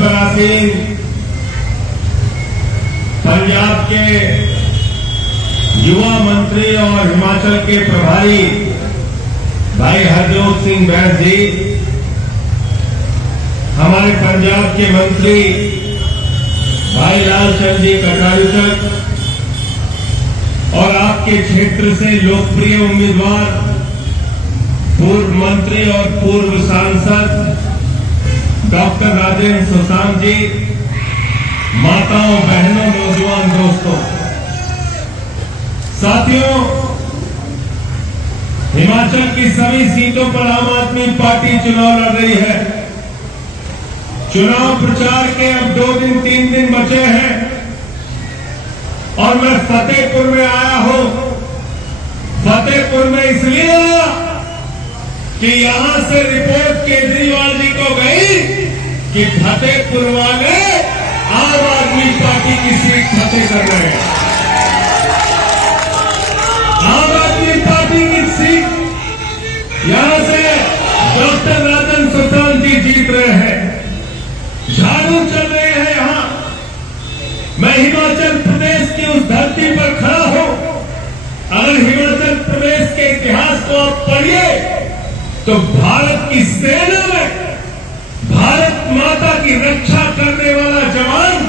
पर आसीन पंजाब के युवा मंत्री और हिमाचल के प्रभारी भाई हरजोत सिंह बैस जी, हमारे पंजाब के मंत्री भाई लालचंद जी कटारिया और आपके क्षेत्र से लोकप्रिय उम्मीदवार पूर्व मंत्री और पूर्व सांसद डॉक्टर राजेंद्र सुशांत जी, माताओं, बहनों, नौजवान दोस्तों, साथियों, हिमाचल की सभी सीटों पर आम आदमी पार्टी चुनाव लड़ रही है। चुनाव प्रचार के अब 2 दिन 3 दिन बचे हैं और मैं फतेहपुर में आया हूं। फतेहपुर में इसलिए आया कि यहां से रिपोर्ट केजरीवाल जी को गई कि फतेहपुर वाले आम आदमी पार्टी की सीट फतेह कर रहे हैं। आम आदमी पार्टी की सीट यहां से डॉक्टर राजेंद्र सुशांत जी जीत रहे हैं। झाड़ू चल रहे हैं यहां। मैं हिमाचल प्रदेश की उस धरती पर खड़ा हूं। अगर हिमाचल प्रदेश के इतिहास को आप पढ़िए तो भारत की सेना में भारत माता की रक्षा करने वाला जवान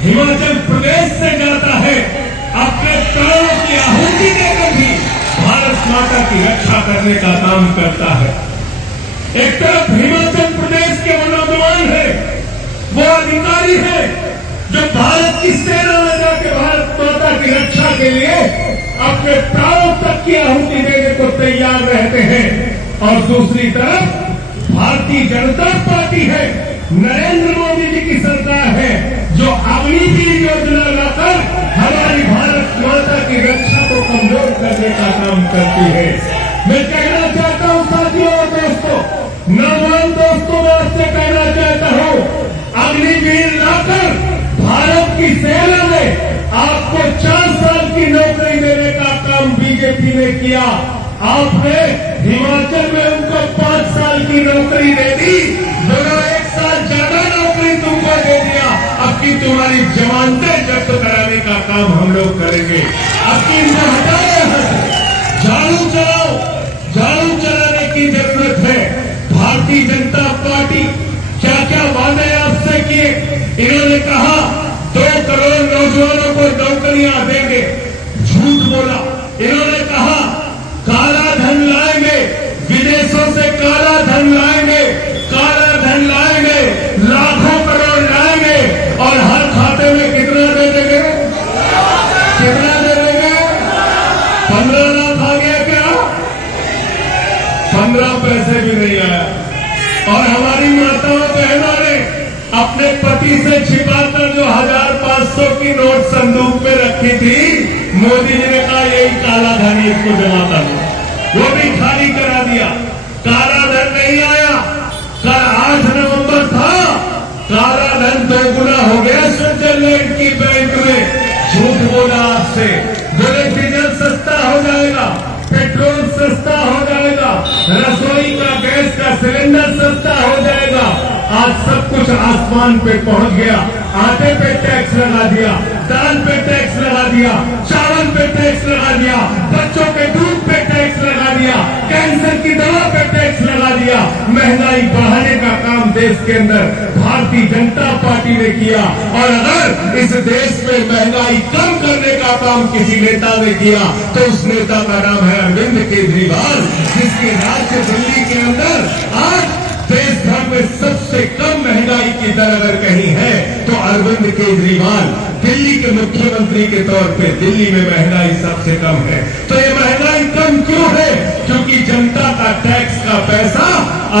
हिमाचल प्रदेश से जाता है, अपने प्राणों की आहुति देकर भी भारत माता की रक्षा करने का काम करता है। एक तरफ हिमाचल प्रदेश के वो नौजवान है, वो अधिकारी है जो भारत की सेना में जाकर भारत माता की रक्षा के लिए अपने प्राणों तक की आहुति देने को तैयार रहते हैं। और दूसरी तरफ भारतीय जनता पार्टी है, नरेंद्र मोदी जी की सरकार है, जो अग्निवीर योजना लाकर हमारी भारत माता की रक्षा को कमजोर करने का काम करती है। मैं कहना चाहता हूं साथियों और दोस्तों, नौजवान दोस्तों, मैं आपसे कहना चाहता हूं, अग्निवीर लाकर भारत की सेना में आपको 4 साल की नौकरी देने का काम बीजेपी ने किया। आपने हिमाचल में उनको 5 साल की नौकरी दे दी, बोला 1 साल ज्यादा नौकरी तुमको दे दिया। अब की तुम्हारी जमानतें जब्त कराने का काम हम लोग करेंगे। अब की हटाए, झाड़ू चलाओ, झाड़ू चलाने की जरूरत है। भारतीय जनता पार्टी क्या क्या वादे आपसे किए? इन्होंने कहा 2 करोड़ नौजवानों को नौकरियां देंगे, झूठ बोला। इन्होंने कहा काला धन लाएंगे, विदेशों से काला धन लाएंगे, काला धन लाएंगे, लाखों करोड़ लाएंगे और हर खाते में कितना दे देंगे? कितना दे देंगे? 15 लाख आ गया क्या? 15 पैसे भी नहीं आया। और हमारी माताओं बहनों ने अपने पति से छिपाकर जो 1500 की नोट संदूक में रखी थी, मोदी जी ने कहा यही काला धन इसको जमा कर दो, वो भी खाली करा दिया। काला धन नहीं आया। कल 8 नवंबर था, काला धन 2 गुना हो गया स्विट्जरलैंड की बैंक में। झूठ बोला आपसे, बोले डीजल सस्ता हो जाएगा, पेट्रोल सस्ता हो जाएगा, रसोई का गैस का सिलेंडर सस्ता हो जाएगा। आज सब कुछ आसमान पे पहुंच गया। आटे पे टैक्स लगा दिया, दाल पे टैक्स लगा दिया, चावल पे टैक्स लगा दिया, बच्चों के दूध पे टैक्स लगा दिया, कैंसर की दवा पे टैक्स लगा दिया। महंगाई बढ़ाने का काम देश के अंदर भारतीय जनता पार्टी ने किया। और अगर इस देश में महंगाई कम करने का काम किसी नेता ने किया तो उस नेता का नाम है अरविंद केजरीवाल, जिसके राज्य दिल्ली के अंदर आज देश भर में सबसे कम महंगाई की दर अगर कहीं है तो अरविंद केजरीवाल दिल्ली के मुख्यमंत्री के तौर पे दिल्ली में महंगाई सबसे कम है। तो ये महंगाई कम क्यों है? क्योंकि जनता का टैक्स का पैसा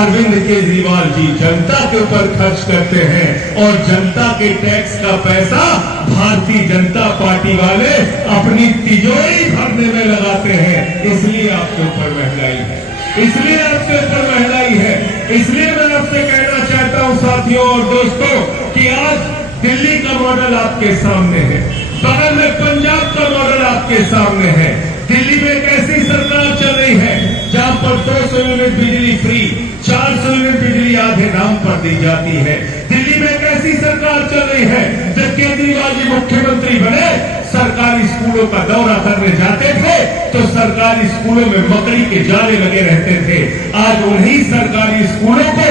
अरविंद केजरीवाल जी जनता के ऊपर खर्च करते हैं और जनता के टैक्स का पैसा भारतीय जनता पार्टी वाले अपनी तिजोरी भरने में लगाते हैं। इसलिए आपके ऊपर महंगाई है, इसलिए आपके ऊपर महंगाई है। इसलिए मैं आपसे कहना चाहता हूं साथियों और दोस्तों कि आज दिल्ली का मॉडल आपके सामने है, बगल में पंजाब का मॉडल आपके सामने है। दिल्ली में एक ऐसी सरकार चल रही है जहां पर 200 यूनिट बिजली फ्री, 400 यूनिट बिजली आधे दाम पर दी जाती है। दिल्ली में एक कैसी सरकार चल रही है? जब केजरीवाल जी मुख्यमंत्री बने, सरकारी स्कूलों का दौरा करने जाते थे तो सरकारी स्कूलों में मकड़ी के जाले लगे रहते थे। आज उन्हीं सरकारी स्कूलों को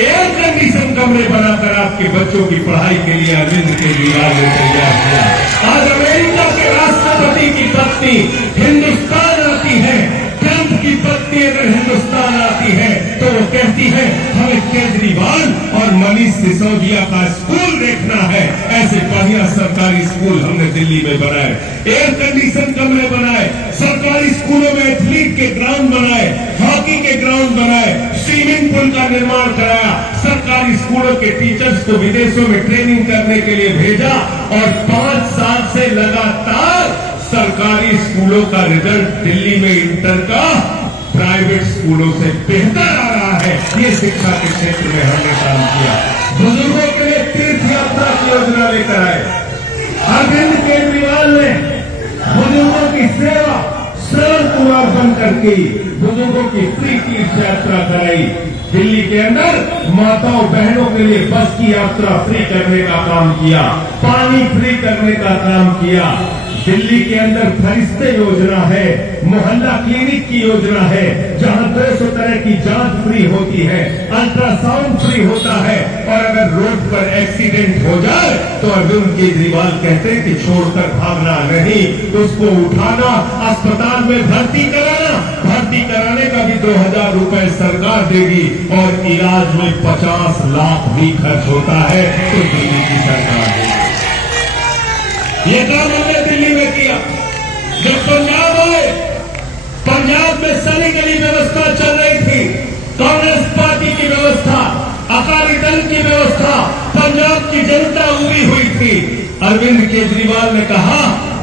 एयर कंडीशन कमरे बनाकर आपके बच्चों की पढ़ाई के लिए अरविंद केजरीवाल ने तैयार किया। आज अमेरिका के राष्ट्रपति की पत्नी हिंदुस्तान आती है, ट्रंप की पत्नी अगर हिंदुस्तान आती है तो वो कहती है हमें केजरीवाल और मनीष सिसोदिया का स्कूल देखना है। ऐसे बढ़िया सरकारी स्कूल हमने दिल्ली में बनाए, एयर कंडीशन कमरे बनाए, सरकारी स्कूलों में एथलीट के ग्राउंड बनाए, हॉकी के ग्राउंड बनाए, स्विमिंग पूल का निर्माण कराया, सरकारी स्कूलों के टीचर्स को विदेशों में ट्रेनिंग करने के लिए भेजा और 5 साल से लगातार सरकारी स्कूलों का रिजल्ट दिल्ली में इंटर का प्राइवेट स्कूलों से बेहतर आ रहा है। ये शिक्षा के क्षेत्र में हमने काम किया। बुजुर्गों के लिए तीर्थ यात्रा की योजना लेकर आए। अरविंद केजरीवाल ने बुजुर्गों की सेवा श्रवण कुमार बनकर की, बुजुर्गों की फ्री तीर्थ यात्रा कराई। दिल्ली के अंदर माताओं बहनों के लिए बस की यात्रा फ्री करने का काम किया, पानी फ्री करने का काम किया। दिल्ली के अंदर फरिश्ते योजना है, मोहल्ला क्लिनिक की योजना है, जहां 200 तरह की जांच फ्री होती है, अल्ट्रासाउंड फ्री होता है। और अगर रोड पर एक्सीडेंट हो जाए तो अरविंद केजरीवाल कहते हैं कि छोड़कर भागना नहीं, उसको उठाना, अस्पताल में भर्ती कराना, भर्ती कराने का भी 2000 रुपए सरकार देगी और इलाज में 50 लाख भी खर्च होता है तो दिल्ली की सरकार देगी। ये काम हमने दिल्ली में किया। जब पंजाब आए, पंजाब में सनी गली व्यवस्था चल रही थी, कांग्रेस पार्टी की व्यवस्था, अकाली दल की व्यवस्था, पंजाब की जनता उड़ी हुई थी। अरविंद केजरीवाल ने कहा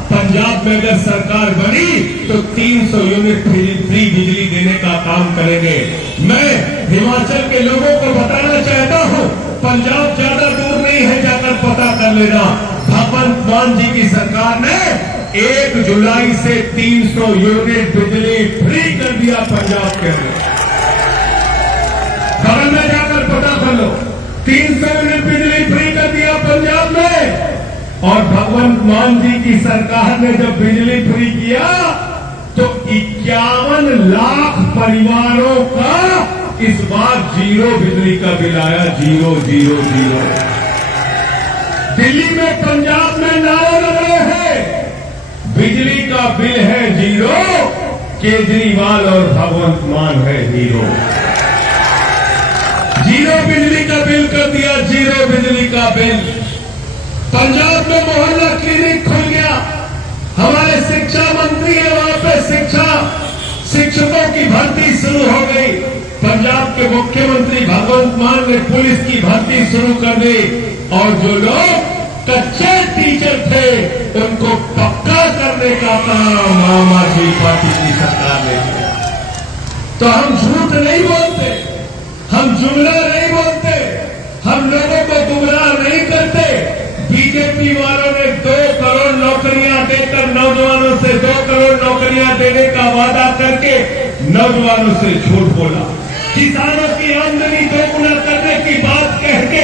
पंजाब में अगर सरकार बनी तो 300 यूनिट फ्री बिजली देने का काम करेंगे। मैं हिमाचल के लोगों को बताना चाहता हूं, पंजाब ज्यादा दूर नहीं है, जाकर पता कर लेना। भगवंत मान जी की सरकार ने 1 जुलाई से 300 यूनिट बिजली फ्री कर दिया पंजाब के अंदर। बगल में जाकर पता कर लो, 300 यूनिट बिजली फ्री कर दिया पंजाब में। और भगवंत मान जी की सरकार ने जब बिजली फ्री किया तो 51 लाख परिवारों का इस बार 0 बिजली का बिल आया, 0 0 0। दिल्ली में, पंजाब में नारे लग रहे हैं, बिजली का बिल है 0, केजरीवाल और भगवंत मान है 0। 0 बिजली का बिल कर दिया, 0 बिजली का बिल। पंजाब में मोहल्ला क्लिनिक खुल गया। हमारे शिक्षा मंत्री है वहां पे, शिक्षकों की भर्ती शुरू हो गई। पंजाब के मुख्यमंत्री भगवंत मान ने पुलिस की भर्ती शुरू कर दी और जो लोग कच्चे टीचर थे उनको पक्का करने का काम आम आदमी पार्टी की सरकार ने किया। तो हम झूठ नहीं बोलते, हम जुमला नहीं बोलते, हम लोगों को गुमराह नहीं करते। बीजेपी वालों ने 2 करोड़ नौकरियां देकर नौजवानों से 2 करोड़ नौकरियां देने का वादा करके नौजवानों से झूठ बोला। किसानों की आमदनी दोगुना करने की बात कह के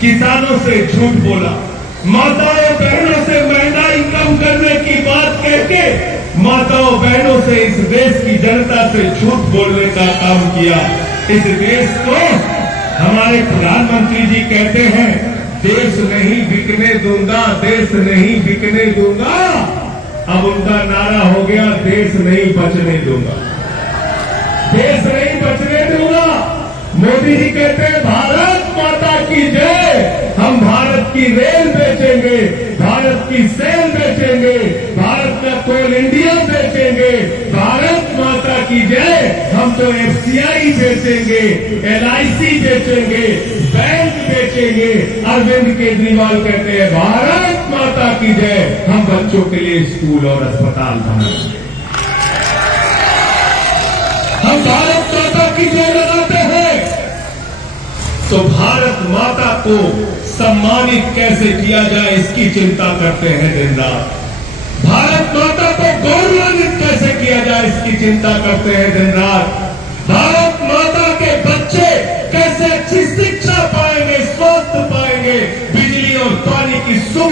किसानों से झूठ बोला। माताओं बहनों से महंगाई कम करने की बात कह के माताओं बहनों से, इस देश की जनता से झूठ बोलने का काम किया। इस देश को हमारे प्रधानमंत्री जी कहते हैं देश नहीं बिकने दूंगा, देश नहीं बिकने दूंगा। अब उनका नारा हो गया देश नहीं बचने दूंगा, देश नहीं बचने दूंगा। मोदी जी कहते हैं भारत माता की जय, हम भारत की रेल बेचेंगे, भारत की सेल बेचेंगे, भारत का कोल इंडिया बेचेंगे, भारत माता की जय। हम तो FCI बेचेंगे, LIC बेचेंगे, बैंक बेचेंगे। अरविंद केजरीवाल कहते हैं भारत माता की जय, हम बच्चों के लिए स्कूल और अस्पताल बनाएंगे। हम भारत माता की जय लगाते हैं तो भारत माता को सम्मानित कैसे किया जाए इसकी चिंता करते हैं दिन रात। भारत माता को गौरवान्वित कैसे किया जाए इसकी चिंता करते हैं दिन रात। भारत माता के बच्चे कैसे अच्छी शिक्षा पाएंगे, स्वास्थ्य पाएंगे,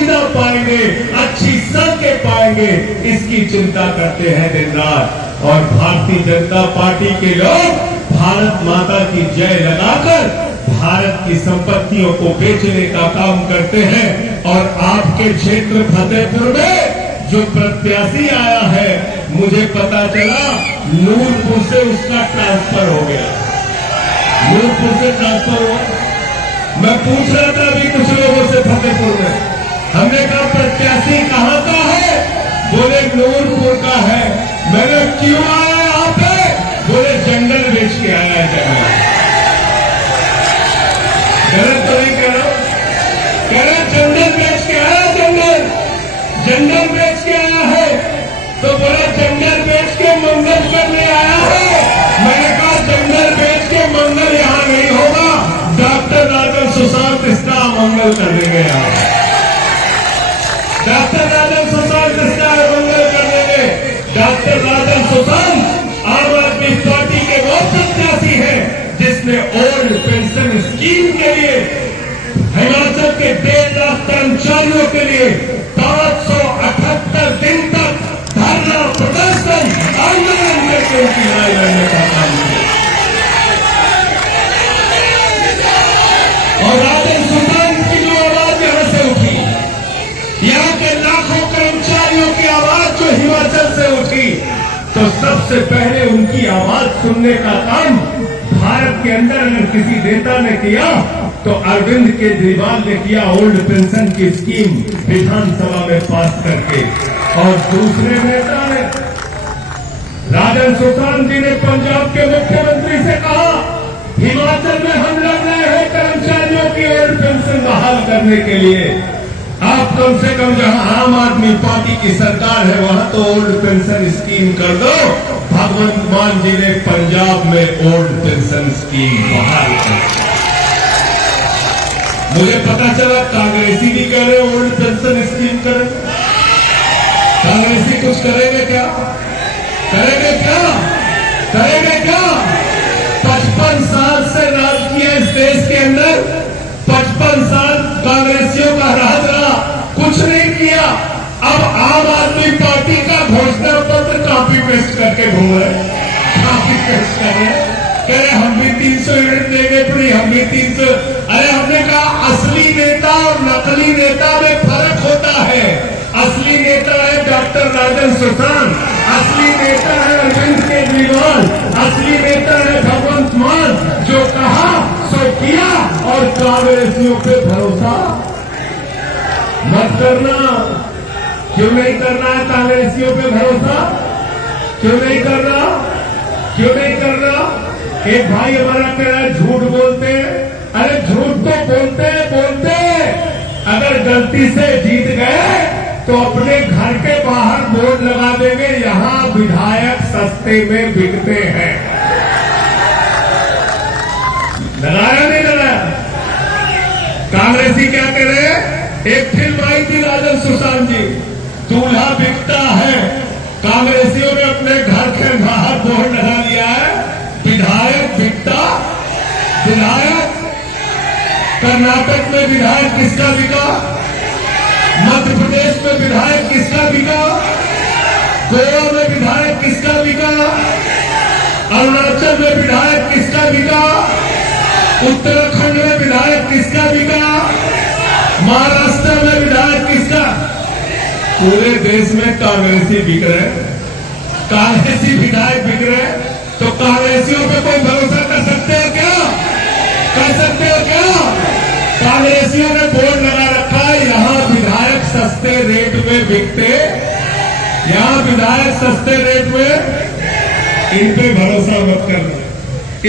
सुविधा पाएंगे, अच्छी सड़कें पाएंगे, इसकी चिंता करते हैं दिन रात। और भारतीय जनता पार्टी के लोग भारत माता की जय लगाकर भारत की संपत्तियों को बेचने का काम करते हैं। और आपके क्षेत्र फतेहपुर में जो प्रत्याशी आया है, मुझे पता चला नूरपुर से उसका ट्रांसफर हो गया, नूरपुर से ट्रांसफर हुआ। मैं पूछ रहा था अभी कुछ लोगों से फतेहपुर में, हमने कहा प्रत्याशी कहां का है? बोले नूरपुर का है। मैंने क्यों आया यहाँ पे? बोले जंगल बेच के आया है। जंगल गलत तो नहीं कह रहा, कह रहा जंगल बेच के आया, जंगल बेच के आया है। तो बोला जंगल बेच के मंगल करने आया है। मैंने कहा जंगल बेच के मंगल यहां नहीं होगा, डॉक्टर राजन सुशांत इसका मंगल कर देंगे। यहां डॉक्टर राजन सुशांत इसका मंगल कर देंगे। डॉक्टर राजन सुशांत आम आदमी पार्टी के वो प्रत्याशी है जिसने ओल्ड पेंशन स्कीम के लिए हिमाचल के 1.5 लाख कर्मचारियों के लिए 578 दिन तक धरना प्रदर्शन आंदोलन करके उनकी लड़ाई लड़ने का काम किया। और राजन सुशांत की जो आवाज यहां से उठी, यहां के लाखों कर्मचारियों की आवाज जो हिमाचल से उठी, तो सबसे पहले उनकी आवाज सुनने का काम भारत के अंदर अगर किसी नेता ने किया तो अरविंद केजरीवाल ने किया, ओल्ड पेंशन की स्कीम विधानसभा में पास करके। और दूसरे नेता ने, राजन सुशांत जी ने पंजाब के मुख्यमंत्री से कहा हिमाचल में हम लड़ रहे हैं कर्मचारियों की ओल्ड पेंशन बहाल करने के लिए, आप कम से कम जहां आम आदमी पार्टी की सरकार है वहां तो ओल्ड पेंशन स्कीम कर दो। भगवंत मान जी ने पंजाब में ओल्ड पेंशन स्कीम बहाल कर। मुझे पता चला कांग्रेसी भी कह रहे ओल्ड पेंशन स्कीम करें। कांग्रेसी कुछ करेंगे क्या? करेंगे क्या? करेंगे क्या? 55 साल से राज किया इस देश के अंदर, 55 साल कांग्रेसियों का राज रहा, कुछ नहीं किया। अब आम आदमी पार्टी का घोषणा पत्र कॉपी पेस्ट करके घूम रहे, कॉपी पेस्ट कर रहे, कह रहे हम भी 300 यूनिट देंगे फ्री, हम भी 300। अरे हमने कहा असली नेता और नकली नेता में फर्क होता है। असली नेता है डॉक्टर राजन सुशांत, असली नेता है अरविंद केजरीवाल, असली नेता है भगवंत मान, जो कहा सो किया। और कांग्रेसियों पे भरोसा मत करना। क्यों नहीं करना है कांग्रेसियों पे भरोसा? क्यों नहीं कर रहा? क्यों नहीं कर रहा? एक भाई हमारा कह रहा है झूठ बोलते हैं। अरे झूठ तो बोलते अगर गलती से जीत गए तो अपने घर के बाहर बोर्ड लगा देंगे यहां विधायक सस्ते में बिकते हैं। लगाया नहीं लगाया? कांग्रेसी क्या कह रहे हैं? एक फिल्म आई थी राजन सुशांत जी, दूल्हा बिकता है। कांग्रेसियों ने अपने घर के बाहर बोर्ड लगा दिया है विधायक बिकता। विधायक कर्नाटक में विधायक किसका बिका? मध्य प्रदेश में विधायक किसका बिका? गोवा में विधायक किसका बिका? अरुणाचल में विधायक किसका बिका? उत्तराखंड में विधायक किसका बिका? महाराष्ट्र में विधायक किसका? पूरे देश में कांग्रेसी बिक रहे, कांग्रेसी विधायक बिक रहे। तो कांग्रेसियों पे कोई भरोसा कर सकते हो क्या? कर सकते हो क्या? कांग्रेसियों ने बोर्ड लगा रखा है यहां विधायक सस्ते रेट में बिकते, यहां विधायक सस्ते रेट में। इन पे भरोसा मत करना,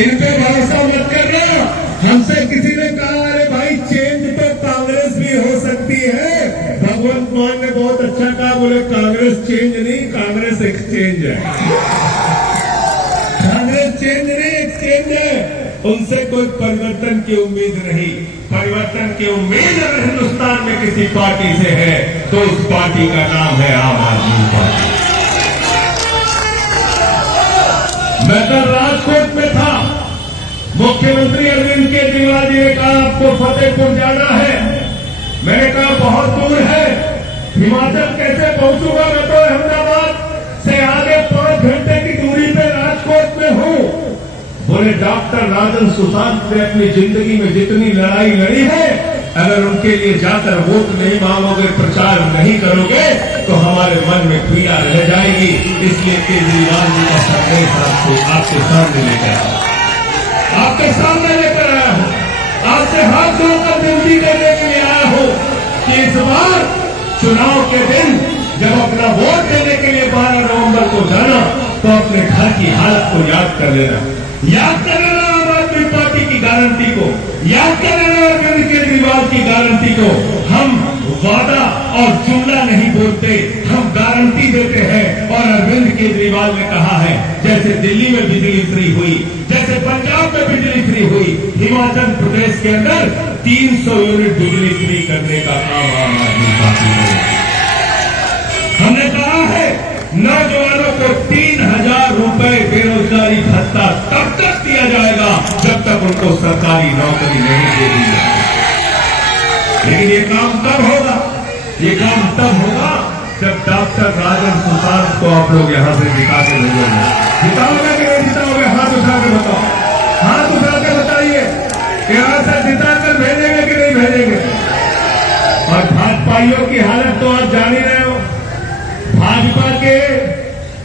इन पे भरोसा मत करना। हमसे किसी ने कहा अरे भाई चेंज तो कांग्रेस भी हो सकती है। भगवंत मान ने बहुत अच्छा कहा, बोले कांग्रेस चेंज नहीं, कांग्रेस एक्सचेंज है। कांग्रेस चेंज नहीं, एक्सचेंज है। उनसे कोई परिवर्तन की उम्मीद नहीं। परिवर्तन की उम्मीद अगर हिंदुस्तान में किसी पार्टी से है तो उस पार्टी का नाम है आम आदमी पार्टी। मैं कल राजकोट में था, मुख्यमंत्री अरविंद केजरीवाल जी ने कहा आपको फतेहपुर जाना है मैंने कहा बहुत दूर है, हिमाचल कैसे पहुंचूंगा? मैं तो अहमदाबाद से आगे 5 घंटे की दूरी पे राजकोट में हूं। बोले डॉक्टर राजन सुशांत ने अपनी जिंदगी में जितनी लड़ाई लड़ी है, अगर उनके लिए जाकर वोट नहीं मांगोगे, प्रचार नहीं करोगे, तो हमारे मन में पीड़ा रह जाएगी। इसलिए केजरीवाल जी का संदेश आपके सामने लेकर आया, आपके सामने लेकर आया हूं, आपसे हाथ जोड़कर विनती करने के लिए आया हूं कि इस बार चुनाव के दिन जब अपना वोट देने के लिए 12 नवंबर को जाना, तो अपने घर की हालत को याद कर लेना, याद कर लेना आम आदमी पार्टी की गारंटी को, याद कर लेना अरविंद केजरीवाल की गारंटी को। हम वादा और जुमला नहीं बोलते, हम गारंटी देते हैं। और अरविंद केजरीवाल ने कहा है, जैसे दिल्ली में बिजली फ्री हुई, जैसे पंजाब में बिजली फ्री हुई, हिमाचल प्रदेश के अंदर 300 यूनिट बिजली फ्री करने का काम आम आदमी पार्टी ने। हमने कहा है नौजवानों को 3000 रुपए बेरोजगारी भत्ता तब तक दिया जाएगा जब तक उनको सरकारी नौकरी नहीं दे दी जाएगी। लेकिन ये काम तब होगा, ये काम तब होगा जब डॉक्टर राजन सुशांत को आप लोग यहां से जिता के भेजोगे। जिताओगे कि नहीं जिताओगे? हाथ उठा के बताओ, हाथ उठा के बताइए, यहां से जिता कर भेजेंगे कि नहीं भेजेंगे? और भाजपाइयों की हालत तो आप जान ही रहे हो। भाजपा के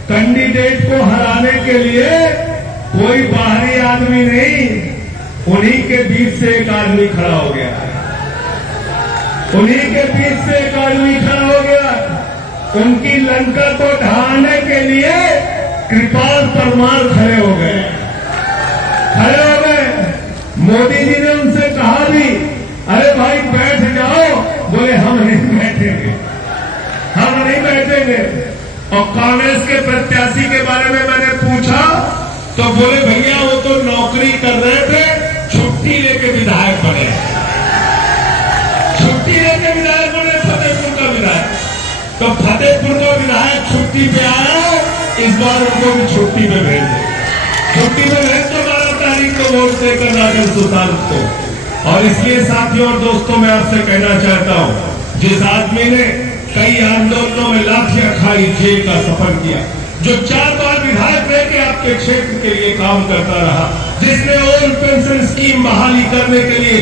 कैंडिडेट को हराने के लिए कोई बाहरी आदमी नहीं, उन्हीं के बीच से एक आदमी खड़ा हो गया, उन्हीं के बीच से एक आदमी खड़ा हो गया। उनकी लंका को ढहाने के लिए कृपाल परमार खड़े हो गए, खड़े हो गए। मोदी जी ने उनसे कहा भी, अरे भाई बैठ जाओ, बोले हम नहीं बैठेंगे, हम नहीं बैठेंगे। और कांग्रेस के प्रत्याशी के बारे में मैंने पूछा तो बोले भैया वो तो नौकरी कर रहे थे, छुट्टी लेके विधायक बने, छुट्टी लेके विधायक बने, फतेहपुर का विधायक। तो फतेहपुर का विधायक छुट्टी पे आया, इस बार उनको भी छुट्टी पे भेज दे, छुट्टी पे भेज दो 12 तारीख को वोट देकर राजन सुशांत को। और इसलिए साथियों और दोस्तों मैं आपसे कहना चाहता हूं, जिस आदमी ने कई आंदोलनों में लाठियां खाई, जेल का सफर किया, जो 4 बार विधायक रह के आपके क्षेत्र के लिए काम करता रहा, जिसने ओल्ड पेंशन स्कीम बहाली करने के लिए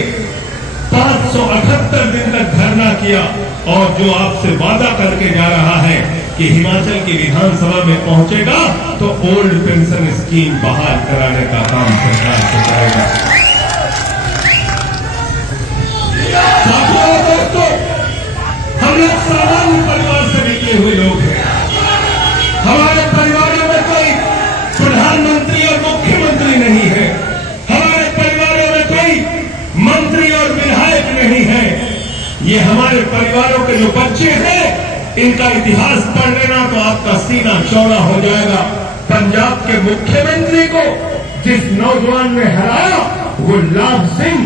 578 दिन तक धरना किया, और जो आपसे वादा करके जा रहा है कि हिमाचल की विधानसभा में पहुंचेगा तो ओल्ड पेंशन स्कीम बहाल कराने का काम सरकार से करेगा। साथियों दोस्तों, हम लोग सामान्य परिवार से निकले हुए लोग हैं। हमारे परिवारों में कोई प्रधानमंत्री और मुख्यमंत्री नहीं है, हमारे परिवारों में कोई मंत्री और विधायक नहीं है। ये हमारे परिवारों के जो बच्चे हैं, इनका इतिहास पढ़ लेना तो आपका सीना चौड़ा हो जाएगा। पंजाब के मुख्यमंत्री को जिस नौजवान ने हराया, वो लाभ सिंह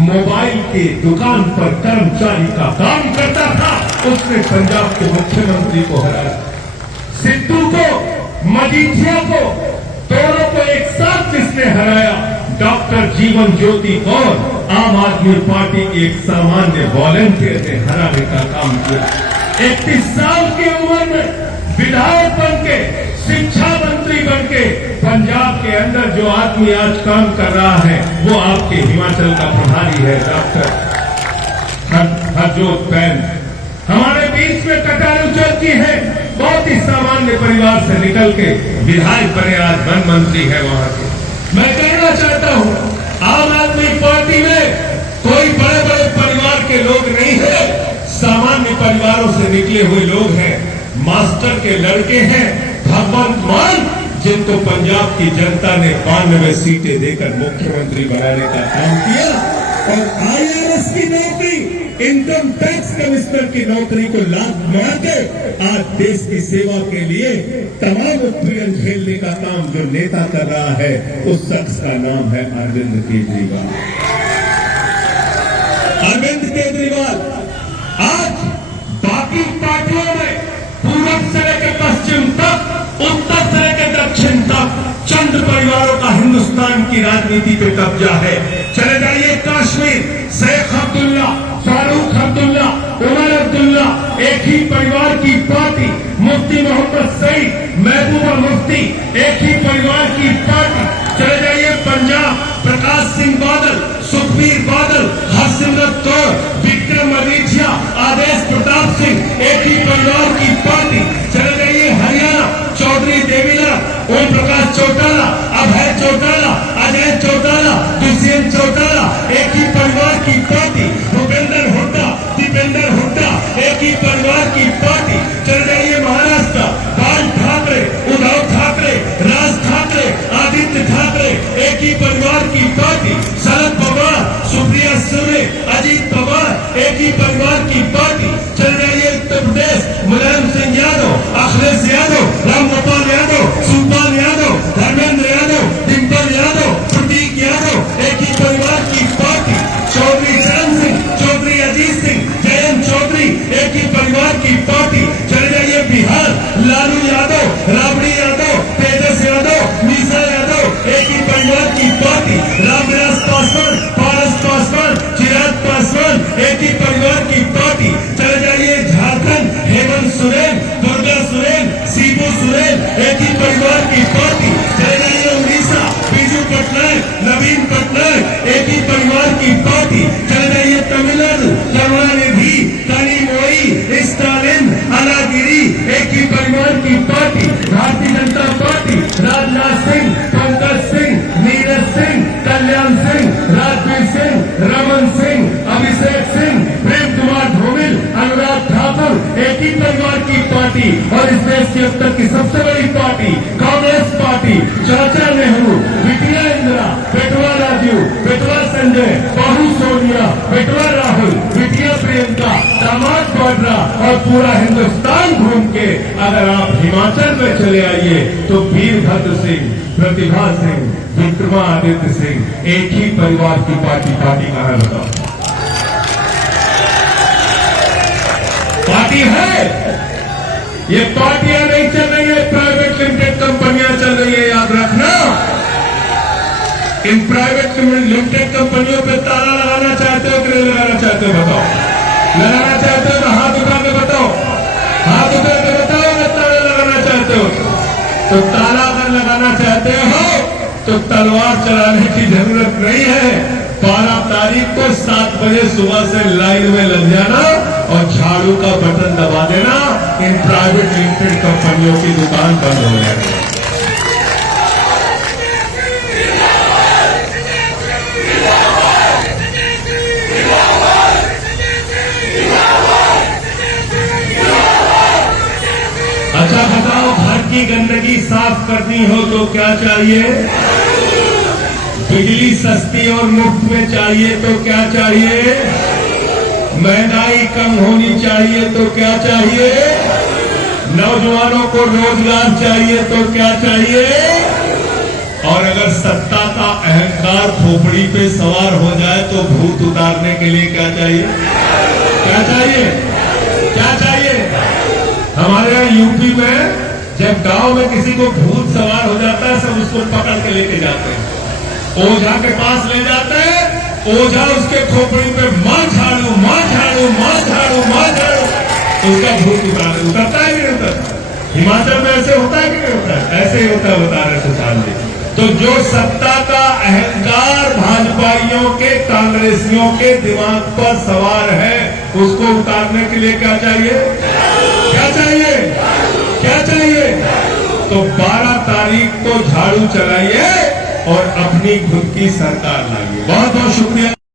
मोबाइल की दुकान पर कर्मचारी का काम करता था, उसने पंजाब के मुख्यमंत्री को हराया। सिद्धू को, मजीठिया को, दोनों को एक साथ जिसने हराया, डॉक्टर जीवन ज्योति कौर, आम आदमी पार्टी की एक सामान्य वॉलंटियर ने हराने का काम किया। 31 साल की उम्र में विधायक बन के, शिक्षा मंत्री बन के, पंजाब के अंदर जो आदमी आज काम कर रहा है, वो आपके हिमाचल का प्रभारी है, डॉक्टर हरजोत बैन। हमारे बीच में कटारू चौकी है, बहुत ही सामान्य परिवार से निकल के विधायक बने, आज वन मंत्री है वहां के। मैं कहना चाहता हूं, आम आदमी पार्टी में कोई बड़े बड़े परिवार के लोग नहीं है, सामान्य परिवारों से निकले हुए लोग हैं, मास्टर के लड़के हैं, भगवंत मान, जिनको पंजाब की जनता ने 92 सीटें देकर मुख्यमंत्री बनाने का काम किया, और IRS की नौकरी, इनकम टैक्स कमिश्नर की नौकरी को लाभ बना के आज देश की सेवा के लिए तमाम उत्पीड़न झेलने का काम जो नेता कर रहा है, उस शख्स का नाम है अरविंद केजरीवाल। अरविंद केजरीवाल आज बाकी पार्टियों में पूरब से लेकर पश्चिम तक, उत्तर से लेकर दक्षिण तक चंद परिवारों का हिंदुस्तान की राजनीति पे कब्जा है। चले जाइए काश्मीर, शेख अब्दुल्ला, फारूक अब्दुल्ला, मुफ्ती, एक ही परिवार की पार्टी। चले जाइए पंजाब, प्रकाश सिंह बादल, सुखबीर बादल, हरसिमरत कौर, विक्रम मजीठिया, आदेश प्रताप सिंह, एक ही परिवार की पार्टी। चले जाइए हरियाणा, चौधरी देवीलाल, ओम प्रकाश चौटाला, अभय चौटाला, अजय चौटाला, दुष्यंत चौटाला, एक ही परिवार की पार्टी। भूपेंद्र हुड्डा, दीपेंद्र हुड्डा, एक ही परिवार की पार्टी। चले जाइए महाराष्ट्र, बाल ठाकरे, उद्धव ठाकरे, राज ठाकरे, आदित्य ठाकरे, एक ही परिवार की पार्टी। शरद पवार, सुप्रिया सुले, अजीत पवार, एक ही परिवार की पार्टी। चले जाइए उत्तर प्रदेश, मुलायम सिंह यादव, अखिलेश यादव, रामगोपाल यादव, सुखपाल यादव, धर्मेंद्र यादव, डिम्पल यादव, प्रतीक यादव, एक ही परिवार की पार्टी। चौधरी चरण सिंह, चौधरी अजीत सिंह, जयंत चौधरी, एक ही परिवार की पार्टी। चले जाइए बिहार, लालू यादव, राबड़ी यादव, तेजस यादव, मीसा यादव, एक ही परिवार की पार्टी। रामविलास पासवान, पारस पासवान, चिराग पासवान, एक ही परिवार की पार्टी। चले जाइए झारखंड, हेमंत सोरेन, दुर्गा सोरेन, शिबू सोरेन, एक ही परिवार की पार्टी। चले जाइए उड़ीसा, बीजू पटनायक, नवीन पटनायक, एक ही परिवार की पार्टी। चले जाइए तमिलनाडु, करुणानिधि, कनिमोई, स्टालिन, अलागिरी, एक ही परिवार की पार्टी। भारतीय जनता पार्टी, राजनाथ सिंह, पंकज सिंह, नीरज सिंह, कल्याण सिंह, राजवीर सिंह, रमन सिंह, अभिषेक सिंह, प्रेम कुमार धूमिल, अनुराग ठाकुर, एक ही परिवार की पार्टी। और इस देश की अब तक की सबसे बड़ी पार्टी कांग्रेस पार्टी। चाचा नेहरू, बिटिया इंदिरा, बेटवा राजीव, बेटवा संजय, बहू सोनिया, बेटवा राहुल, बिटिया प्रियंका, दामाद वाड्रा, और पूरा हिंदुस्तान घूम के अगर आप हिमाचल में चले आइए तो वीरभद्र सिंह, प्रतिभा सिंह, विक्रमादित्य सिंह, एक ही परिवार की पार्टी। पार्टी कहाँ है बताओ? पार्टी है। ये पार्टियां नहीं चल रही है, प्राइवेट लिमिटेड कंपनियां चल रही है, याद रखना। इन प्राइवेट लिमिटेड कंपनियों पे ताला लगाना चाहते हो कि नहीं लगाना चाहते हो बताओ? लगाना चाहते हो तो हाथ उठा के बताओ, हाथ उठा के बताओ अगर ताला लगाना चाहते हो। तो ताला अगर लगाना चाहते हो तो तलवार चलाने की जरूरत नहीं है। 12 तारीख को 7 बजे सुबह से लाइन में लग जाना और झाड़ू का बटन दबा देना। इन प्राइवेट लिमिटेड कंपनियों की दुकान बंद हो जाएगी। अच्छा बताओ, घर की गंदगी साफ करनी हो तो क्या चाहिए? बिजली सस्ती और मुफ्त में चाहिए तो क्या चाहिए? महंगाई कम होनी चाहिए तो क्या चाहिए? नौजवानों को रोजगार चाहिए तो क्या चाहिए? और अगर सत्ता का अहंकार खोपड़ी पे सवार हो जाए तो भूत उतारने के लिए क्या चाहिए? क्या चाहिए? क्या चाहिए? हमारे यहाँ यूपी में जब गांव में किसी को भूत सवार हो जाता है, सब उसको पकड़ के लेके जाते हैं, ओझा के पास ले जाते हैं। ओझा उसके खोपड़ी पे मार झाड़ू, मार झाड़ू, मार झाड़ू, मार झाड़ू, उसका भूत उतरता है कि नहीं उतरता? हिमाचल में ऐसे होता है कि नहीं होता है? ऐसे ही होता है, बता रहे सुशांत जी। तो जो सत्ता का अहंकार भाजपाइयों के, कांग्रेसियों के दिमाग पर सवार है, उसको उतारने के लिए क्या चाहिए? क्या चाहिए? क्या चाहिए? तो 12 तारीख को झाड़ू चलाइए और अपनी खुद की सरकार लाइए। बहुत बहुत शुक्रिया।